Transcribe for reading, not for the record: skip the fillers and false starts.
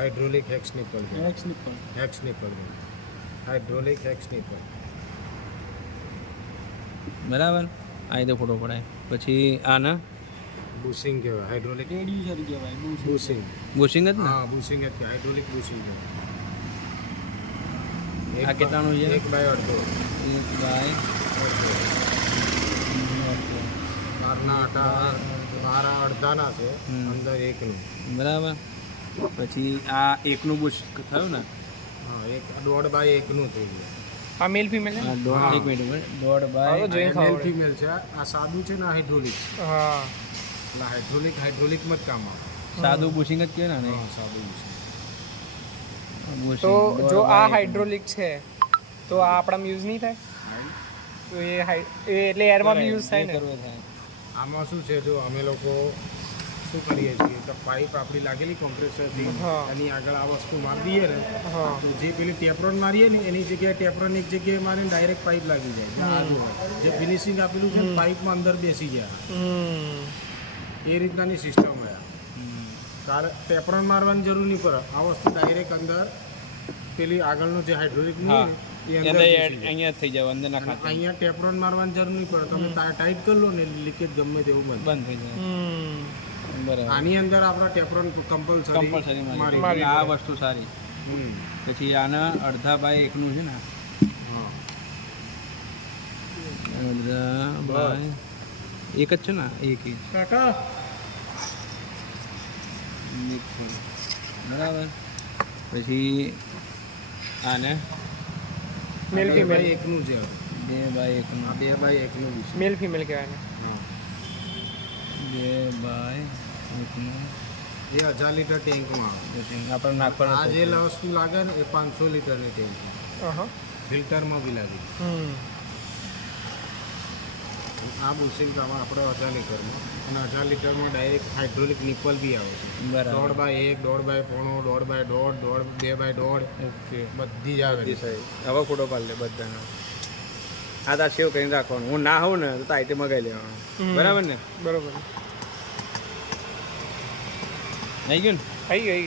Hydraulic hex nipple છે. Hex nipple. Hex nipple છે. Hydraulic hex nipple. બરાબર. આ રીતે ફોટો પડાય. પછી આના બુશિંગ કહેવાય. હાઇડ્રોલિક એડ્યુસર કહેવાય. બુશિંગ. બુશિંગ જ ને. હા બુશિંગ જ કહેવાય. હાઇડ્રોલિક બુશિંગ છે. આ કેટલાનું છે? 1 બાય અડધો. 1 બાય બારના આટા 12 અડધાના છે. અંદર એકનું. બરાબર. પછી આ એકનું બુશ થયું ને. હા 1.5 બાય એકનું થઈ ગયું. આ મેલ ફિમેલ છે. આ દોઢ એક મિનિટ ઉપર 1.5 બાય મેલ ફિમેલ છે. આ સાદું છે ને હાઇડ્રોલિક. હા એટલે હાઇડ્રોલિકમાં જ કામ આવે. સાદું બુશિંગ જ કહેવાય ને. હા સાદું બુશિંગ. તો જો આ હાઇડ્રોલિક છે તો આ આપણામાં યુઝ નહીં થાય તો એ એટલે એરમાં બી યુઝ થાય ને. આમાં શું છે જો અમે લોકો શું કરીએ છીએ તો પાઇપ આપણી લાગેલી કોમ્પ્રેસરથી એની આગળ આ વસ્તુ મારી દઈએ ને તો જે પેલી ટેપ્રોન મારીએ ને એની જગ્યાએ ટેપ્રોન એક જગ્યાએ મારીને ડાયરેક્ટ પાઇપ લાગી જાય. જે ફિનિશિંગ આપેલું છે ને પાઇપમાં અંદર બેસી જાય. એ રીતનાની સિસ્ટમ હોય. કારણ ટેપ્રોન મારવાની જરૂર નહીં પડે. આ વસ્તુ ડાયરેક્ટ અંદર પેલી આગળનો જે હાઇડ્રોલિક અહીંયા થઈ જાય અંદર ના ખાતે. અહીંયા ટેપ્રોન મારવાની જરૂર નહીં પડે. તમે ટાઈટ કરી લો ને લીકેજ ગમે તેવું બંધ થઈ જાય. બરાબર. આની અંદર આપણા ટેપ્રોન કમ્પલસરી મારી આ વસ્તુ સારી. પછી આના અડધા બાય એકનું છે ને. અડધા બાય એક જ છે ને. એક ઇંચ બરાબર. પછી આને મેલ ફિમેલ એકનું છે. 2 બાય 1 નું. 2 બાય 1 નું મેલ ફિમેલ કહેવાય ને. 2 બાય 1 નું. એ 1000 લીટર ટેન્કમાં આવે. આપણે નાખવાનું. આ જે વસ્તુ લાગે ને એ 500 લીટરની ટેન્ક. ફિલ્ટરમાં બી લાગે. આ બુશિંગ આમાં આપણે 1000 લીટરમાં અને 1000 લીટરમાં ડાયરેક્ટ હાઇડ્રોલિક નિપલ બી આવે છે. 1.5 by 1, 1.5 by 1.5, 1.5 by 1.5, 2 by 1.5. Okay બધી જ આવે. હવે ફોટો પાડી લે બધાનો. આ તાર સેવ કરીને રાખવાનું. હું ના હોઉં ને તો તાઈતે મગાવી લેવાનું. બરાબર ને. બરોબર થઈ ગયું ને. થઈ ગઈ.